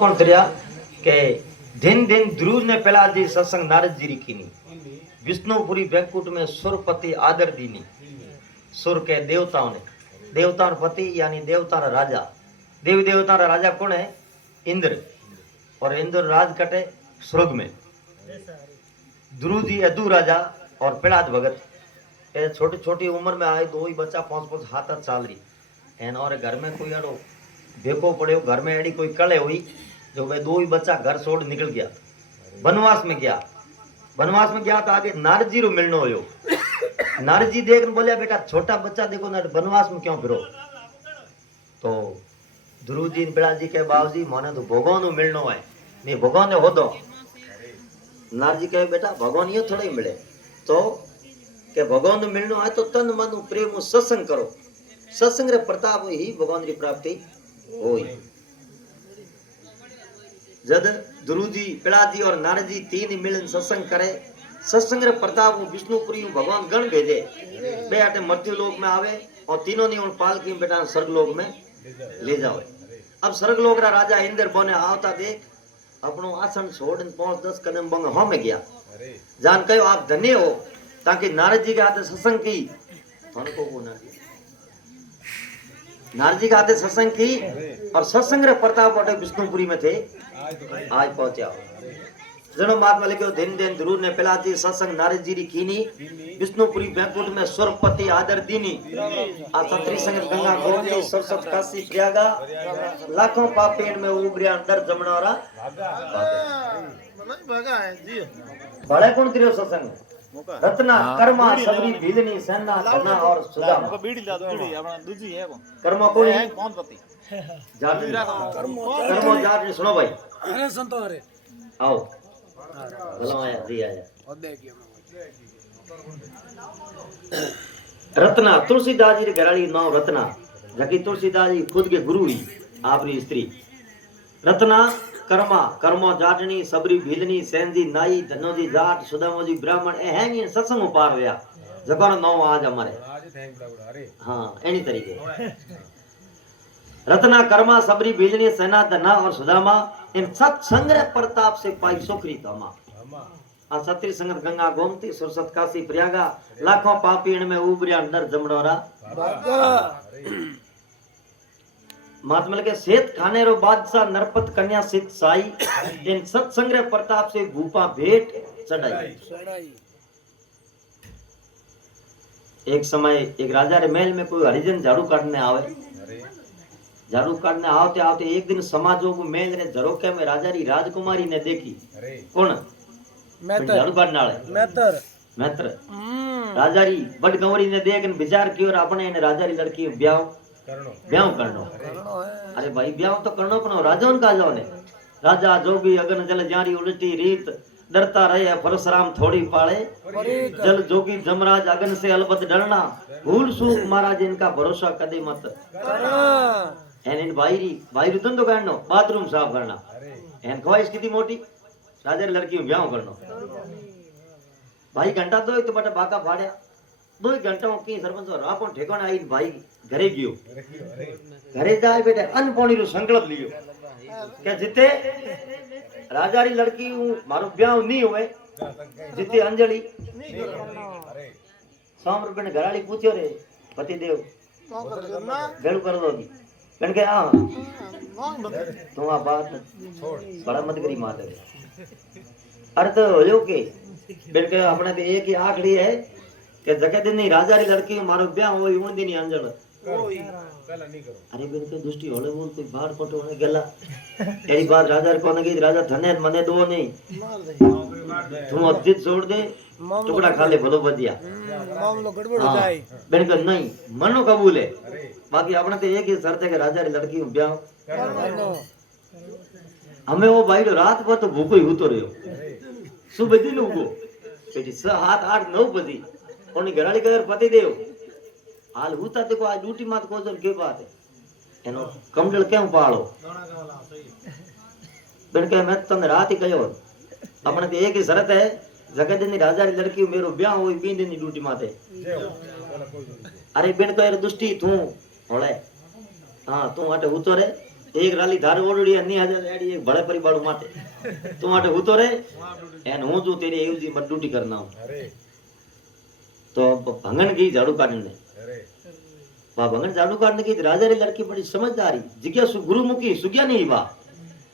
કોણ કર્યા કે दिन दिन ध्रुव ने पहला जी सत्संग नारद जी रिखीनी विष्णुपुरी बैकुंठ में सुरपति आदर दीनी सुर के देवताओं ने देवताओं पति यानी देवता राजा देवी देवता राजा कौन है इंद्र और इंद्र राज कटे स्वर्ग में ध्रुव जी अदू राजा और प्रहलाद भगत ये छोटी छोटी उम्र में आए दो ही बच्चा 5-5 हाथ चाल रही एन और घर में कोई अड़ो देखो पड़े घर में एडी कोई कले हुई जो वे दो ही बच्चा घर छोड़ निकल गया वनवास में गया तो आगे नारद जी रो मिलनो होयो नारद जी देख बोलिया बेटा छोटा बच्चा देखो ना वनवास में क्यों फिरो तो ध्रुव जी प्रहलाद जी के बाबूजी माने तो भगवान नु मिलनो है नहीं भगवान ने हो दो नारद जी कहे बेटा भगवान ये थोड़ा ही मिले तो के भगवान नु मिलनो है तो तन मन प्रेम सत्संग करो सत्संग रे प्रताप ही भगवान की प्राप्ति होई जद ध्रुव जी प्रहलाद जी और नारद जी तीन मिलन सत्संग करे सत्संग रे प्रताप विष्णुपुरी भगवान गण भेजे बे आटे मृत्यु लोक में आवे और तीनों ने उन पालकी में बेटा स्वर्ग लोक में ले जाओ अब स्वर्ग लोक रा राजा इंद्र बोने आवता देख अपनो आसन छोड़ 5-10 कदम बंग हो में गया जान कहो आप धन्य हो ताकि नारद जी के हाथ सत्संग की थोन को वो नारद जी के हाथ सत्संग की और सत्संग रे प्रताप वाटे विष्णुपुरी में थे आज पहुंचा जनो महात्मा लिखो दिन दिन ध्रुव ने पहला जी सत्संग नारद जी री कीनी विष्णुपुरी बैकुंठ में स्वरपति आदर दीनी आ सत्री संगत गंगा गोमती सरस्वत काशी प्रयागा लाखों पाप पेड़ में उबरिया अंदर जमनारा भागा है जी बड़े कौन तिरो सत्संग रत्ना कर्मा सबरी भीलनी सेना धना और सुधा बीड़ी ला दो बीड़ी अपना दूजी है वो कर्मा कोई है कौन पति कर्मो जाट सुनो भाई अरे संतो अरे आओ भला आया जी आया रत्ना तुलसीदास जी घराली नाम रत्ना जबकि तुलसीदास जी खुद के गुरु ही आपरी स्त्री रत्ना कर्मा कर्मो जाटनी सबरी भीलनी सेंजी नाई धनोजी जाट सुदामो जी ब्राह्मण ए हैं ये सत्संग पार गया जगह नाम आज हमारे हां एनी तरीके रत्ना कर्मा सबरी भीलनी सेना धना और सुदामा इन सत्संग रे प्रताप से पाई सोखरी तमा आ सत्री संगत गंगा गोमती सरस्वत काशी प्रयागा लाखों पापीण में उबरिया अंदर जमड़ोरा महात्मा के सेत खाने रो बादशाह नरपत कन्या सिद्ध साई इन सत्संग रे प्रताप से भूपा भेंट चढ़ाई एक समय एक राजा रे महल में कोई हरिजन झाड़ू काटने आवे झाड़ू काटने आवते आवते एक दिन समाजों को मेल रे झरोके में राजा री राजकुमारी ने देखी कौन झाड़ू काटने वाले मैत्र राजा री बड़ गंवरी ने देख विचार कियो अपने इन राजा री लड़की ब्याह करनो अरे भाई ब्याह तो करनो पण राजा का जाओ ने राजा जोगी अगन जल जारी उल्टी रीत डरता रहे परशुराम थोड़ी पाले जल जोगी जमराज अगन से अलबत डरना भूल सूख महाराज इनका भरोसा कदे मत एन इन बाहरी धंधो करनो बाथरूम साफ करना एन ख्वाहिश कितनी मोटी राजा लड़की ब्याह करनो भाई घंटा दो तो बटा बाका फाड़या 2 घंटा की सरपंच रापो ठेकाना आई भाई घरे गयो घरे जाए बेटे अनपोणी रो संकल्प लियो के जिते राजा री लड़की मारो ब्याह नहीं होवे जिते अंजलि साम रुपए ने घराली पूछ्यो रे पति देव भेड़ू कर दोगी कण के हां तुम आ बात बड़ा मत करी मार दे अर्थ होयो के बेन के अपने तो एक ही आखड़ी है के जगह दिन नहीं राजा री लड़की मारो ब्याह होई उन दिन अंजल पहला नहीं करो अरे बेन के दुष्टि होले बोल कोई बाहर पटो ने गेला एरी बात राजा को ने की राजा धने मने दो नहीं मार दे तुम अद्दित छोड़ दे टुकड़ा खा ले भलो बदिया मामलो गड़बड़ हो जाए बेन के नहीं मनो कबूल है बाकी अपने तो एक ही शर्त है कि राजा री लड़की ब्याह करनो हमें वो भाई रात को तो भूखो ही होतो रहो सुबह दिन उगो बेटी 7 8 9 बजे ओनी घराली कर पति देव हाल होता देखो आज ड्यूटी मात को जन के बात है एनो कमडल क्यों पालो बेन के मैं तने रात ही कयो अपने तो एक ही शर्त है जगह दिन राजा री लड़की मेरो ब्याह होई 3 दिन की ड्यूटी माते अरे बेन को यार दुष्टि तू होले हां तू आटे उतो रे एक राली धार ओडड़ी नहीं हजार एडी एक बड़े परिवार माटे तो माटे हूं तो रे एन हूं जो तेरी एवजी मत ड्यूटी करना हूं तो भंगन की झाड़ू काटने वा भंगन झाड़ू काटने की राजा री लड़की बड़ी समझदारी जिज्ञासु गुरुमुखी सुज्ञा नहीं बा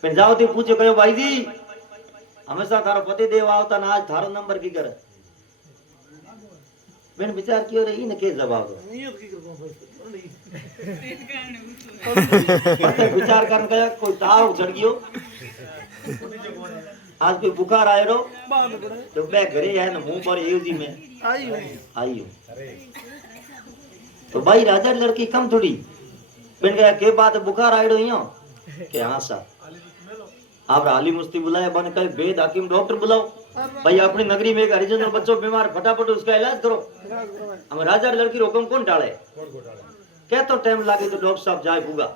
फिर जाओ ते पूछे कहो भाई जी हमेशा थारो पति देव आवता ना आज थारो नंबर की करे बेन विचार कियो रे इन के जवाब दो विचार करने गया कोई ताव चढ़ गयो आज कोई बुखार आए रो तो मैं घरे है ना मुंह पर एवजी में आई हूं तो भाई राजा लड़की कम थोड़ी बेन गया के बात बुखार आए रो यो के हां सा आप हाली मुस्ती बुलाए बन कल वेद हकीम डॉक्टर बुलाओ भाई अपनी नगरी में एक हरिजन बच्चों बीमार फटाफट उसका इलाज करो हम राजा लड़की हुक्म कौन टाले क्या तो टाइम लागे तो डॉक्टर साहब जाए पूगा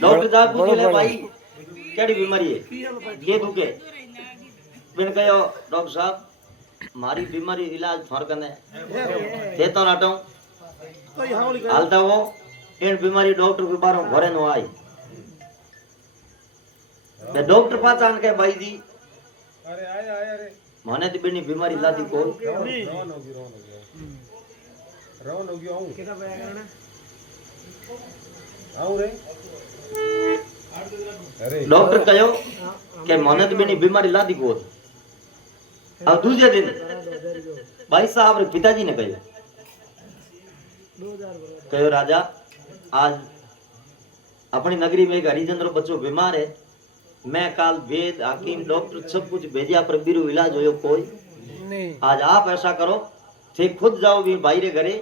डॉक्टर साहब पूछ ले भाई केड़ी बीमारी है ये दुखे बिन कहो डॉक्टर साहब मारी बीमारी इलाज थोर कने थे तो नाटो हालता वो इन बीमारी डॉक्टर के बारे घरे नो आई मैं डॉक्टर पास आन के भाई जी अरे आया रे माने तो बेनी बीमारी लादी कोन रवन हो गयो केटा बयागना आऊ रे अरे डॉक्टर कहो के माने तो बेनी बीमारी लादी कोन अब दूसरे दिन भाई साहब रे पिताजी ने कहो राजा आज अपनी नगरी में एक हरिजन रो बच्चो बीमार है मैं काल वेद हकीम डॉक्टर सब कुछ भेजिया पर बिरु इलाज होयो कोई नहीं आज आप ऐसा करो थे खुद जाओ भी भाई रे घरे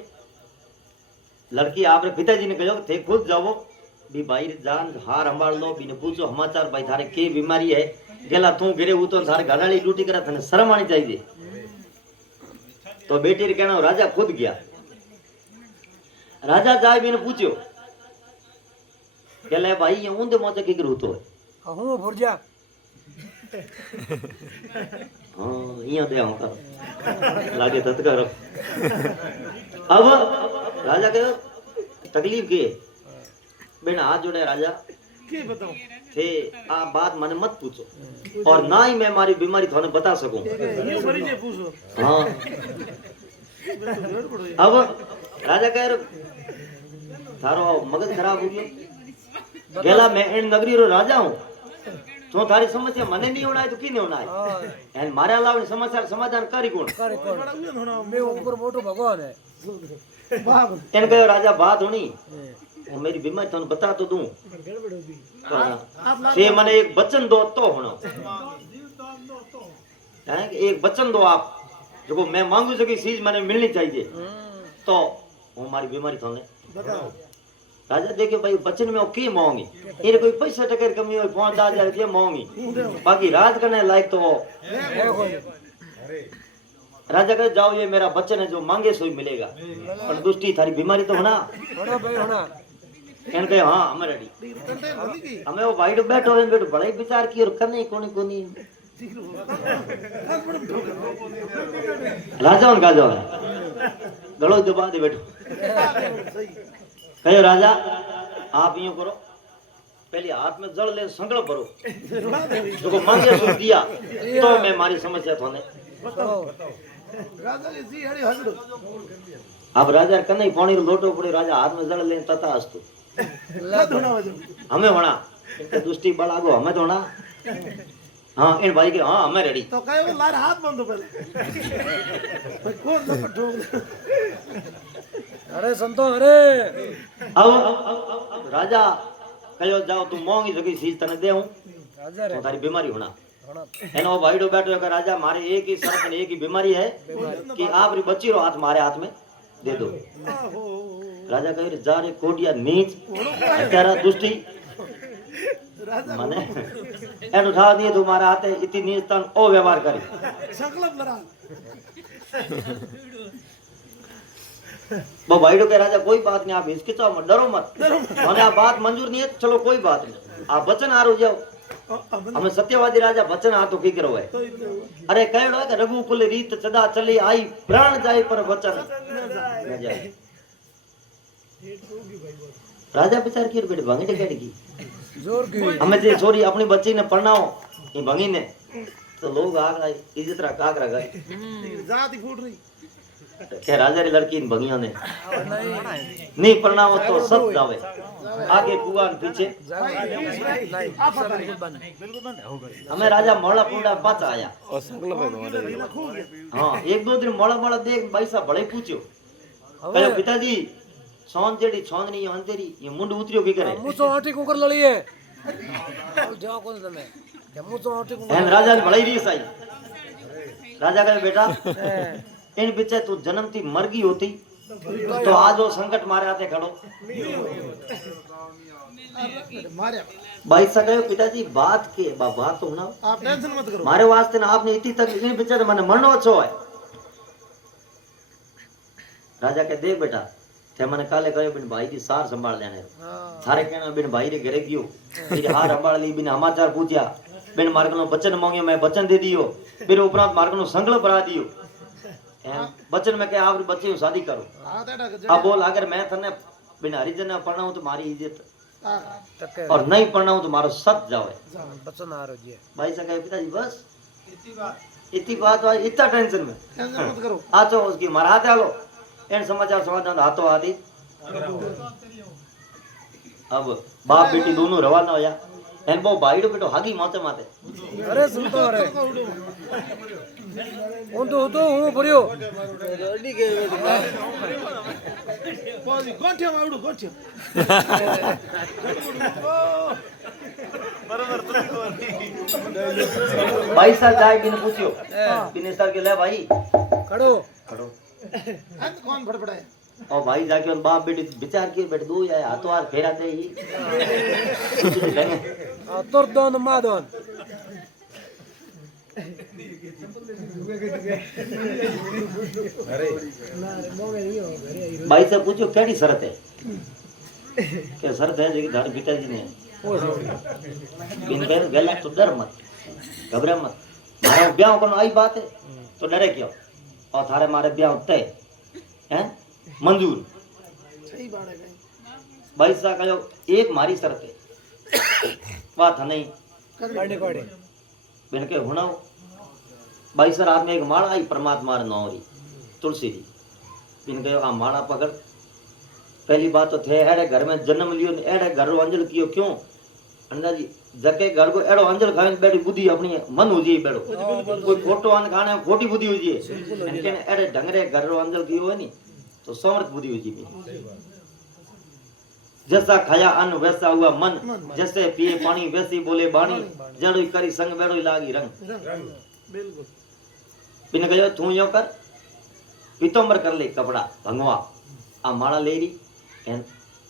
लड़की आप रे पिताजी ने कहो थे खुद जाओ भी भाई रे जान हार संभाल लो भी ने पूछो समाचार भाई थारे के बीमारी है गेला तू घरे हूं तो थारे घरवाली ड्यूटी करे तने शर्म आनी चाहिए तो बेटी रे कहना राजा खुद गया राजा जाए भी ने पूछो कहले भाई ये ऊंधे मोचे की करू तो हूं भुरजा हां इया दे हूं कर लागे तत कर अब राजा के तकलीफ के बेन हाथ जोड़े राजा के बताऊं थे आ बात मने मत पूछो और ना ही मैं मारी बीमारी थाने बता सकूं ये परिचय पूछो हां अब राजा कह थारो मगज खराब हो गयो गेला मैं इन नगरी रो राजा हूं तो थारी समस्या मने नहीं होना है तो की नहीं होना है एन मारे अलावा समस्या समाधान करी कोण मैं ऊपर मोटो भगवान है एन कहो राजा बात होनी मेरी बीमारी थाने बता तो दूं से मने एक वचन दो तो होना है एक वचन दो आप जो मैं मांगू सकी चीज मने मिलनी चाहिए तो हमारी बीमारी थाने बताओ राजा देखे भाई बच्चन में की मांगी ये कोई पैसा टकर कमी हो 5,000 रुपया मांगी बाकी राज करने लायक तो राजा कहे जाओ ये मेरा बच्चन है जो मांगे सो ही मिलेगा पर दुष्टि थारी बीमारी तो होना भाई होना कहन कहे हां हम रेडी हमें वो भाई बैठो है बैठो बड़ा ही विचार की और करने कोनी राजा उनका जो गलो दबा दे बैठो कहो राजा आप यूं करो पहले हाथ में जल ले संकल्प करो जो मांगे सो दिया तो मैं मारी समस्या थाने राजा जी हरी हजरो अब राजा कन्ने पानी रो लोटो पड़े राजा हाथ में जल ले तथा अस्तु हमें होना इनके दुष्टि बड़ा गो हमें तो होना हां इन भाई के हां हमें रेडी तो कहे लार हाथ बंद पहले कौन सा ठोक अरे संतो अरे अब राजा कहो जाओ तू मांगी सकी चीज तने देऊं राजा रे तारी बीमारी होना एनो भाईडो बैठो है राजा मारे एक ही शर्त एक ही बीमारी है कि आप री बच्ची रो हाथ मारे हाथ में दे दो राजा कहे जा रे कोडिया नीच तेरा दुष्टि माने एनो ठा दिए तुम्हारे हाथ है इतनी नीचतन ओ व्यवहार करे संकल्प लड़ा वो भाईडो के राजा कोई बात नहीं आप हिचकिचाओ मत डरो मत मैंने आप बात मंजूर नहीं है चलो कोई बात नहीं आप वचन हारो जाओ हमें सत्यवादी राजा वचन हाथों की करो है अरे कहड़ो है कि रघुकुल रीत सदा चली आई प्राण जाए पर वचन न जाए राजा विचार किया बेटे भंगी टिकट की जोर की हमें जे छोरी अपनी बच्ची ने पढ़नाओ ये भंगी ने तो लोग आग रहा इज्जत रहा काग रहा गए जात ही फूट रही क्या राजा री लड़की इन भंगियों ने नहीं पढ़नाओ तो सब जावे आगे कुआ पीछे हमें राजा मोड़ा पुंडा पाच आया हाँ एक दो दिन मोड़ा मोड़ा देख भाई साहब बड़े पूछो कहो पिताजी सोन जेडी छोंदनी ये अंधेरी ये मुंड उतरियो की करे मुसो आटी कुकर लड़ी है जाओ कौन तमे मुसो आटी कुकर एन राजा ने बड़ाई रीस आई राजा कहे बेटा इन बिचे तू जन्म थी मर गई होती तो आज वो संकट मारे आते खड़ो भाई सके पिताजी बात के बात तो ना आप टेंशन मत करो मारे वास्ते ना आपने इतनी तक नहीं बेचारे मैंने मरनो अच्छो है राजा के देख बेटा थे मैंने काले कहे बिन भाई की सार संभाल लेने सारे कहना बिन भाई रे घरे गयो मेरी हार संभाल ली बिन समाचार पूछया बिन मार्गनो बचन मांगे मैं बचन दे दियो फिर उपरांत मार्गनो संकल्प भरा दियो बचन में कहे आप बच्चे शादी करो अब बोल अगर मैं थने बिन हरिजन ने पढ़ाऊं तो मारी इज्जत और नहीं पढ़ना हूं तो मारो सत जावे बचन आ रही है भाई से कहे पिताजी बस इतनी बात है इतना टेंशन में मत करो आ तो उसकी मराते आलो एन समाचार समाधान हाथों हाथी अब बाप बेटी दोनों रवाना होया एन बो भाईडो बेटो हागी माते माते अरे सुन तो अरे उन तो हूं भरियो अड्डी के पाजी कोठे मावडू कोठे बराबर तुम कोनी भाई साहब जाए बिन पूछियो बिन सर के ले भाई खड़ो खड़ो अंत कौन फड़फड़ाए और भाई जाके उन बाप बेटी विचार किए बैठ दो या हाथों हाथ फेरा दे ही कुछ नहीं लेंगे तोर दोन मादोन भाई से पूछो केड़ी शर्त है क्या शर्त है जो धारे पिताजी ने बिन कहे गला तो डर मत घबरा मत मारे ब्याह को आई बात है तो डरे क्यों और थारे मारे ब्याह तय हैं मंजूर सही बात है भाई साहब कहो एक मारी शर्त है बात नहीं करने पड़े बिन के हुनाओ भाई सर आपने एक माला आई परमात्मा नौरी तुलसी जी बिन कहो आ माला पकड़ पहली बात तो थे एड़े घर में जन्म लियो एड़े घर रो अंजल कियो क्यों अंदा जी जके घर को एड़ो अंजल खाने बैठी बुद्धि अपनी मन हो जी बैठो कोई खोटो अन्न खाने खोटी बुद्धि हो जी इनके एड़े ढंगरे घर रो अंजल कियो है नी तो समर्थ बुद्धि हो जी जैसा खाया अन्न वैसा हुआ मन जैसे पिए पानी वैसी बोले बाणी जड़ोई करी संग बैठो लागी रंग बिल्कुल बिन कहो तू यो कर पीतम्बर कर ले कपड़ा भंगवा आ माला ले रही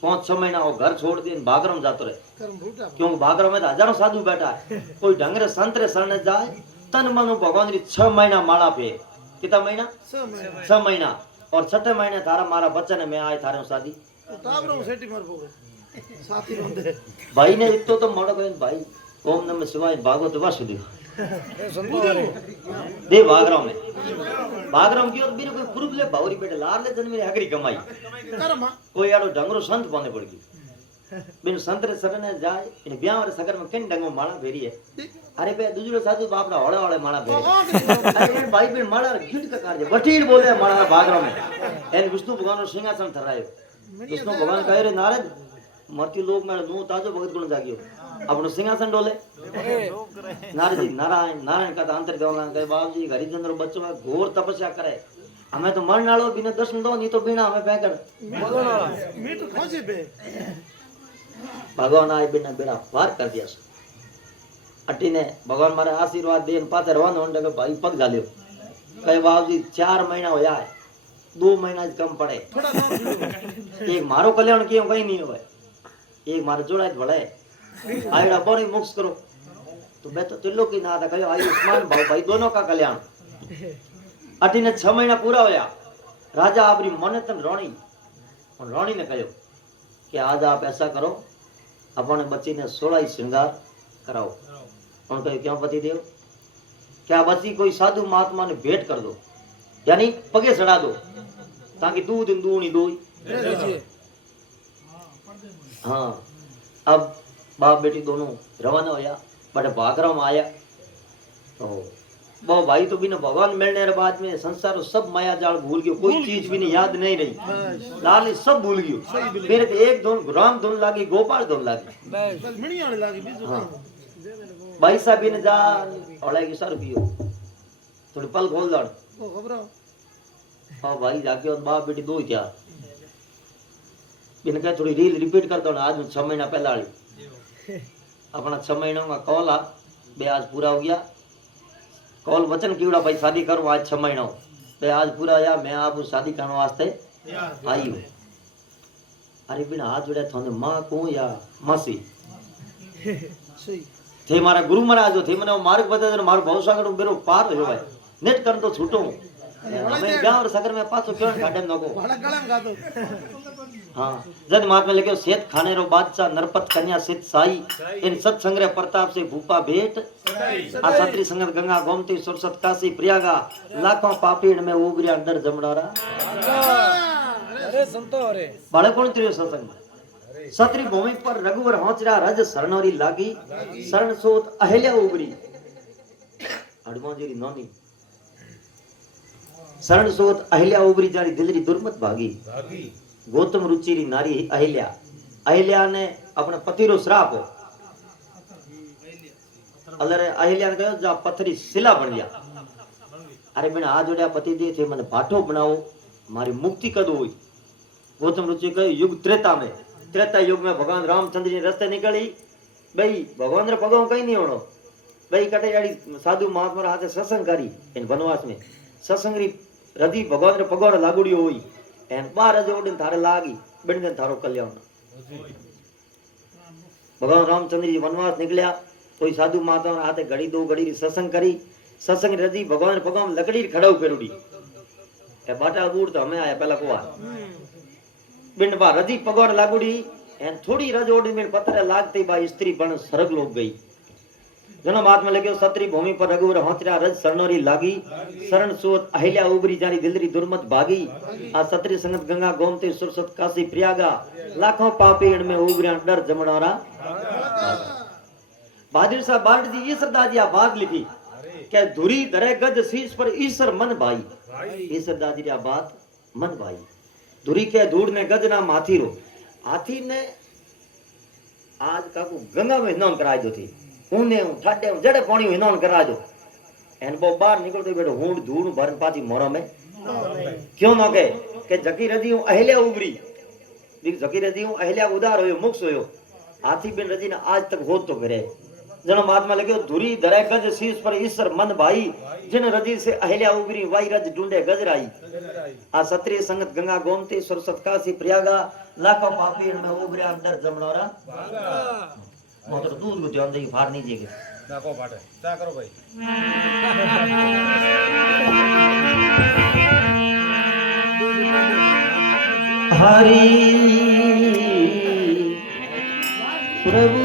5-6 महीना वो घर छोड़ दी बागरम जातो रहे क्योंकि बागरम में तो हजारों साधु बैठा है कोई ढंगरे संतरे शरण जाए तन मन भगवान 6 महीना माला पे कितना महीना 6 महीना और 6ठे महीने थारा मारा बच्चा ने मैं आए थारे शादी भाई ने इतो तो मोड़ो कहे भाई ओम नमः शिवाय भागवत वासुदेव दे बागराम में बागराम की और बिना कोई कुरुब ले बावरी बेटे लार ले जन्म में हगरी कमाई कोई आड़ो डंगरो संत बने पड़ गई बिन संत रे शरण जाए इन ब्याह रे सगर में किन डंगो माला भेरी है अरे बे दूसरो साधु बापड़ा होड़े होड़े माला भेरी अरे भाई बिन माला गिट का कार्य बटील बोले माला बागराम में एन विष्णु भगवान रो सिंहासन थरायो विष्णु भगवान कहे रे नारद मरती लोग में नु ताजो भगत गुण जागियो अपनो सिंहासन डोले नारद जी नारायण नारायण का अंतर देवना कहे बाबू जी हरिजन रो बच्चो में घोर तपस्या करे हमें तो मरण नालो बिना दर्शन दो नहीं तो बिना हमें पैकर मीट खोजे पे भगवान आए बिना बेड़ा पार कर दिया अटी ने भगवान मारे आशीर्वाद देन पाते रवान होने लगे भाई पग जालियो कहे बाबू जी 4 महीना होया है 2 महीना कम पड़े एक मारो कल्याण कियो कहीं नहीं होए एक मारो जोड़ा भले आयड़ा बोनी मुक्त करो तो मैं तो तिल्लो की ना था कहो आयुष्मान भाई भाई दोनों का कल्याण अटी ने 6 महीना पूरा होया राजा आपरी मने तन रोणी और रोणी ने कहो कि आज आप ऐसा करो अपने बच्ची ने 16 श्रृंगार कराओ उन्होंने कहा क्यों पति देव क्या बच्ची कोई साधु महात्मा ने भेंट कर दो यानी पगे चढ़ा दो ताकि दूध दूनी दो हाँ अब बाप बेटी दोनों रवाना होया बड़े भागरा में आया तो वो भाई तो बिना भगवान मिलने के बाद में संसार को सब माया जाल भूल गयो, कोई चीज भी नहीं याद नहीं रही, लाल सब भूल गयो। मेरे तो एक धुन राम धुन लागी, गोपाल धुन लागी। हाँ भाई साहब ने जा अड़ाई की सर पियो थोड़ी पल खोल दड़। हाँ भाई जाके और बाप बेटी दो ही क्या बिन कहे थोड़ी रील रिपीट कर दो आज 6 महीना पहला वाली अपना 6 महीनों का कॉल आ बे आज पूरा हो गया कॉल वचन कीड़ा भाई शादी करो आज 6 महीनों बे आज पूरा आया मैं आप शादी करने वास्ते आई हूँ। अरे बिन हाथ जोड़े थोड़े माँ को या मासी थे मारा गुरु महाराज जो थे मैंने मार्ग बता दे मारो बहुत सागर मेरो पार हो भाई नेट कर तो छूटो मैं गांव और सगर में पाछो क्यों काटे नको हाँ जद महात्मा लेके सेत खाने रो बादशाह नरपत कन्या सित साई इन सत संग्रह प्रताप से भूपा भेंट आ सत्री संगत गंगा गोमती सुरसत काशी प्रयागा लाखों पापीण में उगरिया अंदर जमड़ारा। अरे संतो अरे बाळे कोण त्रियो सत्संग सत्री भूमि पर रघुवर होचरा रज शरणोरी लागी शरण सोत अहिल्या उगरी अडमोजीरी नोनी शरण सोत अहिल्या उगरी जारी दिलरी दुर्मत भागी गौतम रुचिरी नारी अहिल्या अहिल्या ने अपने पति रो श्राप अल्लाह अहिल्या ने कहो जा पत्थरी शिला बन जा। अरे मैंने हाथ जोड़िया पति दे थे मैंने भाटो बनाओ मारी मुक्ति कदो हुई। गौतम रुचि कहो युग त्रेता युग में भगवान रामचंद्र जी रास्ते निकली भाई भगवान रे पगो कहीं नहीं होनो भाई कटे जाड़ी साधु महात्मा हाथे सत्संग करी इन वनवास में सत्संग री रदी भगवान रे पगो लागुड़ी हुई एन 12 जोड़न थारे लागी बिन दिन थारो कल्याण। भगवान रामचंद्र जी वनवास निकलिया कोई साधु महात्मा हाथे घड़ी दो घड़ी री सत्संग करी सत्संग रदी भगवान रे पगो लकड़ी खड़ाऊ पेरुड़ी ए बाटा बूढ़ तो हमें आया पहला को बिन बा रदी पगोड़ लागुड़ी एन थोड़ी रजोड़ी में पत्थर लागते बा स्त्री बन सरग लोग गई जनो बात में लगे सत्री भूमि पर रघुवर होचरा रज शरणोरी लागी शरण सोत अहिल्या उबरी जारी दिलरी दुर्मत भागी आ सत्री संगत गंगा गोमती सुरसत काशी प्रयागा लाखों पापीण में उबरिया डर जमड़ारा। बहादुर साहब बाल्ट जी ये सरदार जी आ बात लिखी क्या धुरी धरे गज शीश पर ईश्वर मन भाई ये सरदार जी आ बात मन भाई धुरी के धूड़ ने गज नाम हाथी रो हाथी ने आज का गंगा में स्नान कराई दो थी ऊने ठाडे जड़े पानी में स्नान करा दो एन वो बाहर निकलते बैठो हूंड धूड़ भर पाती मोरा में क्यों ना कहे के जकी रजी हूं अहिल्या उबरी जकी रजी हूं अहिल्या उदार होयो मुक्स होयो हाथी बिन रजी ने आज तक होत तो करे जनो महात्मा लगे धुरी धरे गज शीश पर ईश्वर मन भाई जिन रजी से अहिल्या उबरी वाई रज ढूंढे गजराई आ सत्रिय संगत गंगा गोमती सुरसत काशी प्रयागा लाखों पापी में उबरे अंदर जमनोरा मोटर दूध को ध्यान दे फाड़ नहीं जेगे ना को फाटे क्या करो भाई हरि प्रभु